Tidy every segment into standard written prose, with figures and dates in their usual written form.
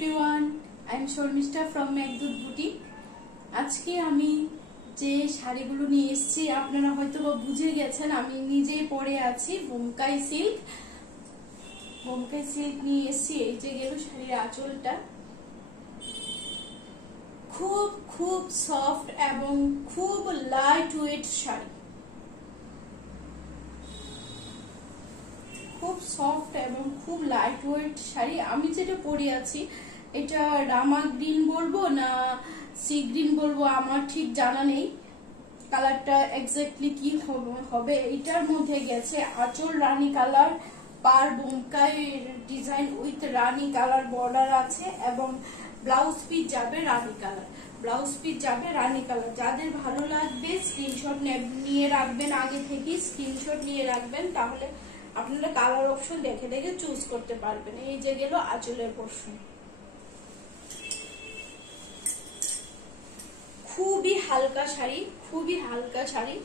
everyone, I am Shormishta from Meghdud Boutique. আজকে আমি যে শাড়িগুলো নিয়ে এসেছি আপনারা হয়তো বুঝে গেছেন, আমি নিজেই পরে আছি বোমকাই সিল্ক নিয়ে এসেছি। এই যে গেল শাড়ির আঁচলটা, খুব খুব সফট এবং খুব লাইট ওয়েট শাড়ি, খুব সফট এবং খুব লাইট ওয়েট শাড়ি। আমি যেটা পরে আছি এটা রামা গ্রিন বলবো না সি গ্রিন বলবো আমার ঠিক জানা নেই, কালারটা এক্স্যাক্টলি কি হবে। এটার মধ্যে গেছে আঁচল রানী কালার, পার বোমকাই ডিজাইন উইথ রানী কালার বর্ডার আছে এবং ব্লাউজ পিস যাবে রানী কালার। যাদের ভালো লাগবে স্ক্রিনশট নিয়ে রাখবেন, আগে থেকে স্ক্রিনশট নিয়ে রাখবেন, তাহলে আপনারা কালার অপশন দেখে দেখে চুজ করতে পারবেন। এই যে গেল আঁচলের পোরশন, খুবই হালকা শাড়ি,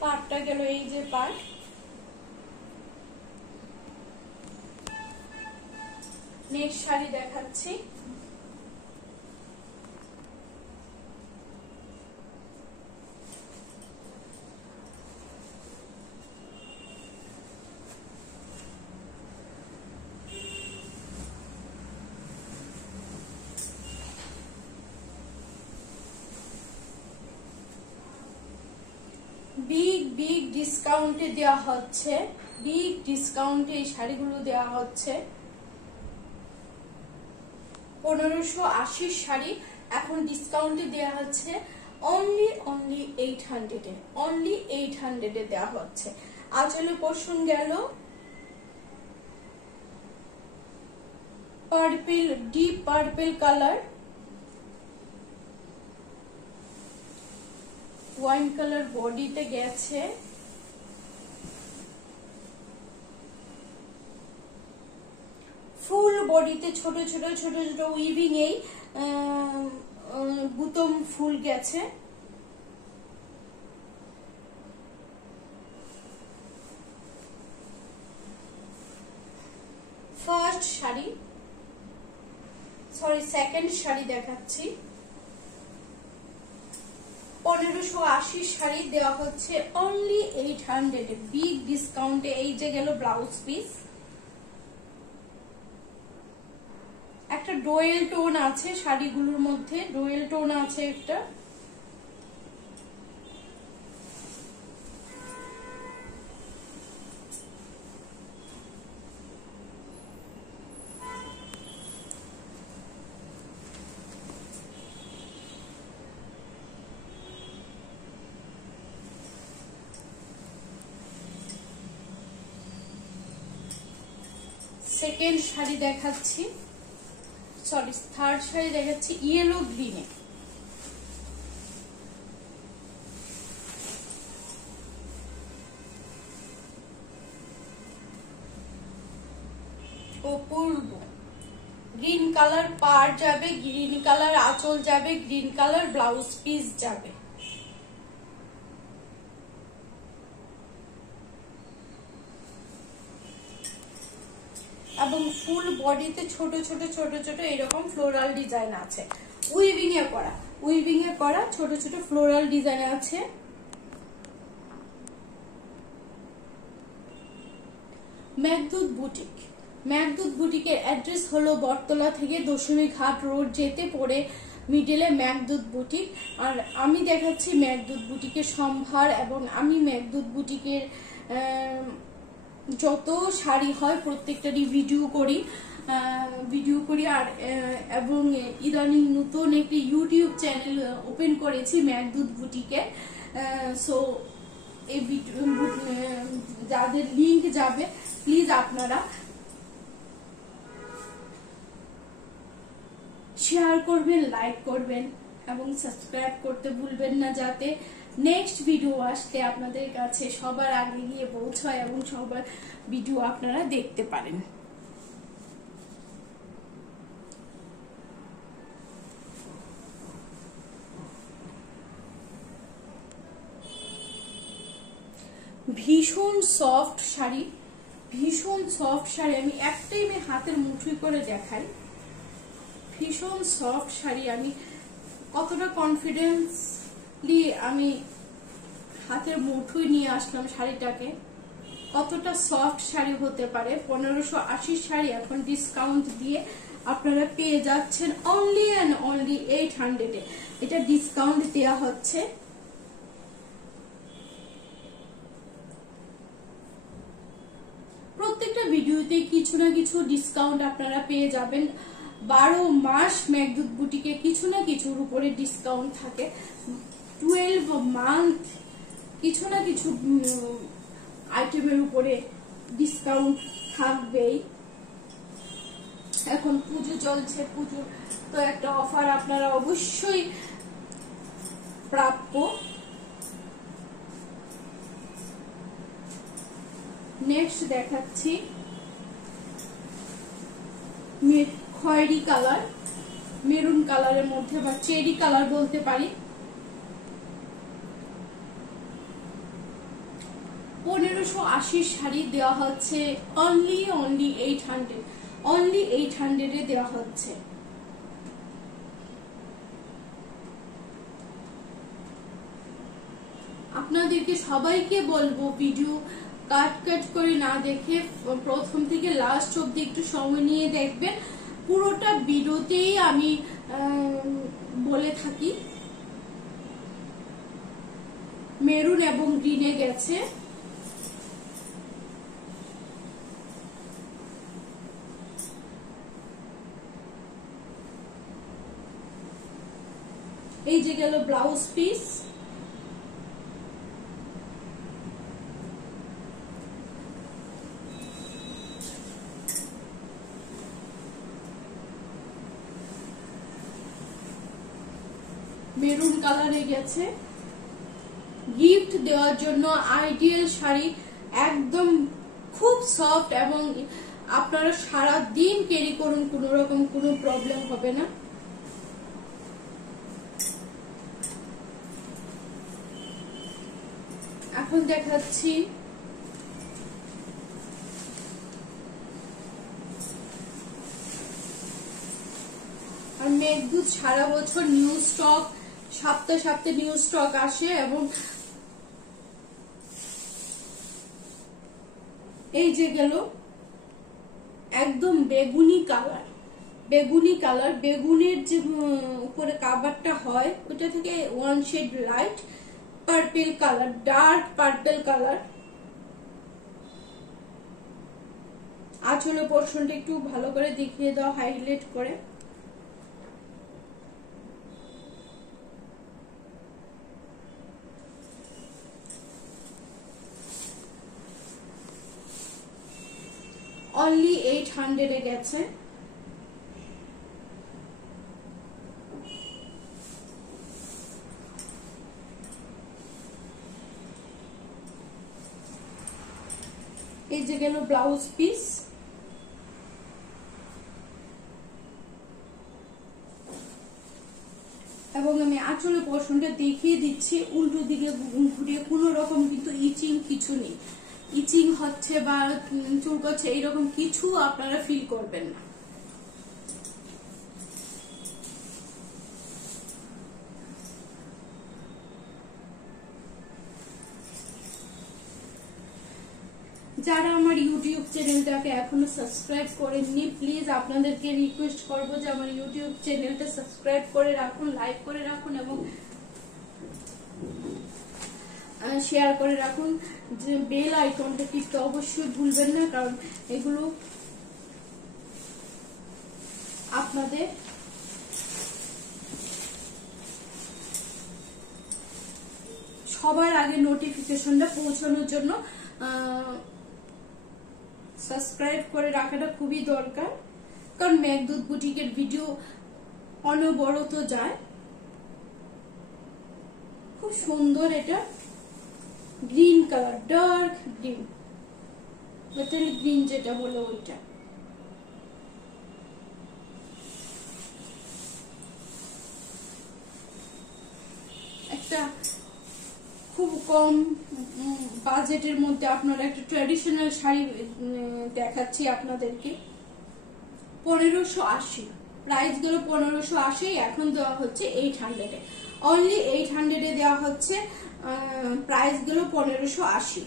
পাটটা গেল এই যে পাট। নেক্সট শাড়ি দেখাচ্ছি, বিগ ডিসকাউন্টে দেওয়া হচ্ছে, বিগ ডিসকাউন্টে এই শাড়িগুলো দেওয়া হচ্ছে। 1580 শাড়ি এখন ডিসকাউন্টে দেওয়া হচ্ছে অনলি 800 এ দেওয়া হচ্ছে। আঁচলের পোরশন গেল purple, deep purple colour, wine colour বডিতে গেছে, ফুল বডিতে ছোট ছোট উইভিং এই বুতম ফুল গেছে। সেকেন্ড শাড়ি দেখাচ্ছি, 1580 শাড়ি দেওয়া হচ্ছে অনলি 800 এ, বিগ ডিসকাউন্টে। এই যে গেল ব্লাউজ পিস, একটা ডোয়েল টোন আছে শাড়িগুলোর মধ্যে, ডোয়েল টোন আছে একটা। সেকেন্ড শাড়ি দেখাচ্ছি, থার্ড শাড়ি দেখাচ্ছি ইয়েলো গ্রিনে, অপূর্ব। গ্রিন কালার পাড় যাবে, গ্রিন কালার আঁচল যাবে, গ্রিন কালার ব্লাউজ পিস যাবে। এবং ফুল বডিতে ছোট ছোট এরকম ফ্লোরাল ডিজাইন আছে, উইভিং এ করা ছোট ছোট ফ্লোরাল ডিজাইন আছে। মেঘদূত বুটিকের অ্যাড্রেস হলো বটতলা থেকে দশমী ঘাট রোড যেতে পড়ে মিডলে মেঘদূত বুটিক। আর আমি দেখাচ্ছি মেঘদূত বুটিকের সম্ভার, এবং আমি মেঘদূত বুটিকের যত শাড়ি হয় প্রত্যেকটারই ভিডিও করি আর এবং ইদানিং নতুন একটি ইউটিউব চ্যানেল ওপেন করেছি মেঘদূত বুটিকে। সো এই যাদের লিংক যাবে প্লিজ আপনারা শেয়ার করবেন, লাইক করবেন এবং সাবস্ক্রাইব করতে ভুলবেন না, যাতে নেক্সট ভিডিও আসলে আপনাদের কাছে সবার আগে গিয়ে পৌঁছায় এবং সবার ভিডিও আপনারা দেখতে পারেন। ভীষণ সফট শাড়ি, ভীষণ সফট শাড়ি। আমি একটাই হাতের মুঠোয় করে দেখাই। ভীষণ সফট শাড়ি। আমি কতটা কনফিডেন্সলি আমি হাতের মুঠোয় নিয়ে আসলাম শাড়িটাকে। কতটা সফট শাড়ি হতে পারে। 1580 শাড়ি এখন ডিসকাউন্ট দিয়ে আপনারা পেয়ে যাচ্ছেন অনলি অ্যান্ড অনলি 800 এ। এটা ডিসকাউন্ট দেওয়া হচ্ছে। প্রত্যেকটা ভিডিওতে কিছু না কিছু ডিসকাউন্ট আপনারা পেয়ে যাবেন। 12 মাস মেঘদূত বুটিকে কিছু না কিছুর উপরে ডিসকাউন্ট থাকে। 12 মান্থ কিছু না কিছু আইটেমের উপরে ডিসকাউন্ট থাকবেই। এখন পুজো চলছে, পুজো তো একটা অফার আপনারা অবশ্যই প্রাপ্য। নেক্সট দেখাচ্ছি খয়েরি কালার, মেরুন কালারের মধ্যে বা চেরি কালার বলতে পারি। 1580 শাড়ি দেওয়া হচ্ছে অনলি 800, অনলি 800 এ দেওয়া হচ্ছে। আপনাদেরকে সবাইকে বলবো ভিডিও কাট করে না দেখে প্রথম থেকে লাস্ট অব্দি একটু সময় নিয়ে দেখবেন। পুরোটা ভিডিওতেই আমি বলে থাকি। মেরুন এবং গ্রিনে গেছে। এই যে গেল ব্লাউজ পিস। মেরুন কালারে গেছে। গিফট দেওয়ার জন্য আইডিয়াল শাড়ি, একদম খুব সফট এবং আপনারা সারা দিন ক্যারি করুন, কোনো রকম কোনো প্রবলেম হবে না। এখন দেখাচ্ছি আর মেঘদূত সারা বছর নিউ স্টক, সপ্তাহে নিউ স্টক আসে। এবং এই যে গেল একদম বেগুনি কালার, বেগুনি কালার। বেগুনের যে উপরে কাভারটা হয় ওটা থেকে 1 shade light purple colour, dark purple colour. আঁচলের পোর্শনটা একটু ভালো করে দেখিয়ে দাও, হাইলাইট করে। অনলি 800 এ গেছে। এই যে গেল ব্লাউজ পিস। এবং আমি আঁচলের পোর্শনটা দেখিয়ে দিচ্ছি উল্টো দিকে ঘুরিয়ে। কোনো রকম কিন্তু ইচিং কিছু নেই, ইচিং হচ্ছে বা চুলকাচ্ছে এইরকম কিছু আপনারা ফিল করবেন না। যারা আমার ইউটিউব চ্যানেলটাকে এখনো সাবস্ক্রাইব করেননি, প্লিজ আপনাদেরকে রিকোয়েস্ট করব যে আমার ইউটিউব চ্যানেলটা সাবস্ক্রাইব করে রাখুন, লাইক করে রাখুন এবং শেয়ার করে রাখুন। যে বেল আইকনটা টিপতে অবশ্যই ভুলবেন না, কারণ এগুলো আপনাদের সবার আগে নোটিফিকেশনটা পৌঁছানোর জন্য সাবস্ক্রাইব করে রাখাটা খুবই দরকার। কারণ মেঘদূত বুটিকের ভিডিও অনবরত যায়। খুব সুন্দর। এটা green colour, dark green, metal green যেটা বলে ওইটা। একটা খুব খুব কম বাজেটের মধ্যে আপনারা একটা ট্র্যাডিশনাল শাড়ি দেখাচ্ছি আপনাদেরকে। 1580 প্রাইস গুলো 1580, এখন দেওয়া হচ্ছে 800 অনলি 800 দেওয়া হচ্ছে। প্রাইস গুলো 1580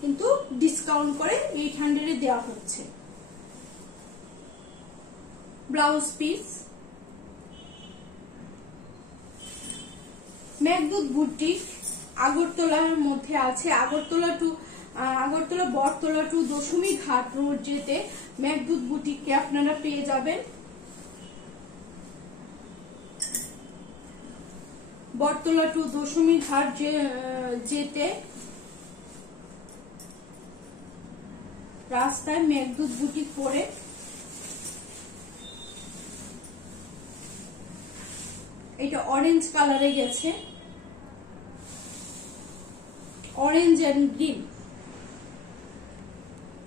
কিন্তু ডিসকাউন্ট করে 800 দেওয়া হচ্ছে। ব্লাউজ পিস মেঘদূত বুটিক আগরতলার মধ্যে আছে। আগরতলা বটতলা টু দশমী ঘাট রোড যেতে মেঘদূত বুটিককে আপনারা পেয়ে যাবেন। বটতলা টু দশমী ঘাট যেতে রাস্তায় মেঘদূত বুটিক পড়ে। এটা অরেঞ্জ কালারে গেছে, অরেঞ্জ এন্ড গ্রিন।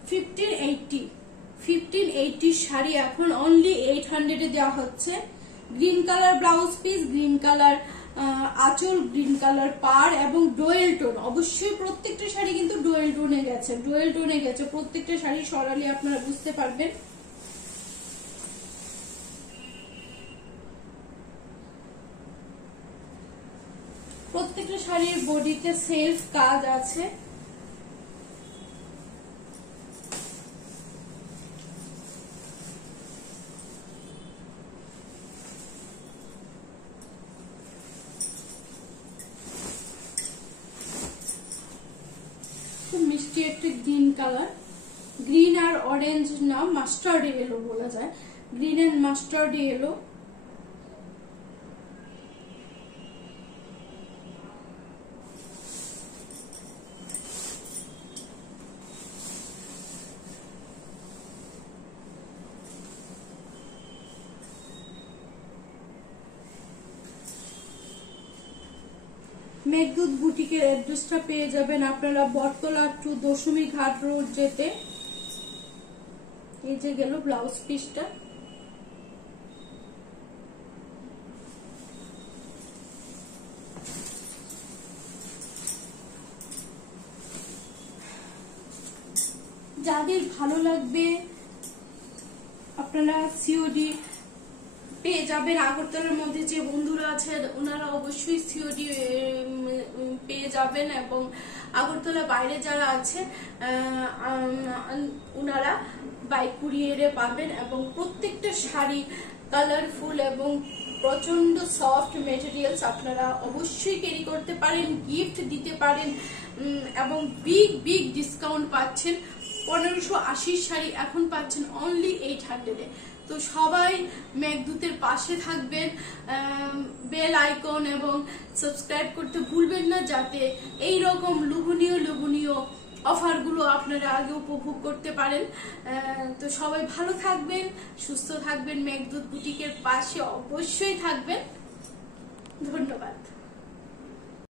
1580 শাড়ি এখন অনলি 800 দেওয়া হচ্ছে। Green colour blouse piece, green colour আঁচল, গ্রিন কালার পাড় এবং ডোয়েল টোন। অবশ্যই প্রত্যেকটা শাড়ি কিন্তু ডোয়েল টোনে গেছে, প্রত্যেকটা শাড়ি সরালে আপনারা বুঝতে পারবেন। প্রত্যেকটা শাড়ির বডিতে সেলফ কাজ আছে। খুব মিষ্টি একটা গ্রিন কালার, গ্রিন আর অরেঞ্জ না মাস্টার্ড ইয়েলো বলা যায়, green and mustard yellow. Meghdoot বুটিকের অ্যাড্রেসটা পেয়ে যাবেন আপনারা বটতলা টু দশমী ঘাট রোড যেতে। এই যে গেল ব্লাউজ পিসটা। যাদের ভালো লাগবে আপনারা সিওডি পেয়ে যাবেন। আগরতলার মধ্যে যে বন্ধুরা আছে ওনারা অবশ্যই সিওডি পেয়ে যাবেন, এবং আগরতলা বাইরে যারা আছে ওনারা বাই কুরিয়ারে পাবেন। এবং প্রত্যেকটা শাড়ি কালারফুল এবং প্রচন্ড সফট মেটেরিয়ালস, আপনারা অবশ্যই ক্যারি করতে পারেন, গিফট দিতে পারেন এবং বিগ ডিসকাউন্ট পাচ্ছেন। 1580 শাড়ি এখন পাচ্ছেন অনলি 800 এ। তো সবাই মেঘদূতের পাশে থাকবেন, বেল আইকন এবং সাবস্ক্রাইব করতে ভুলবেন না, যাতে এই রকম লোভনীয় অফারগুলো আপনারা আগে উপভোগ করতে পারেন। তো সবাই ভালো থাকবেন, সুস্থ থাকবেন, মেঘদূত বুটিকের পাশে অবশ্যই থাকবেন। ধন্যবাদ।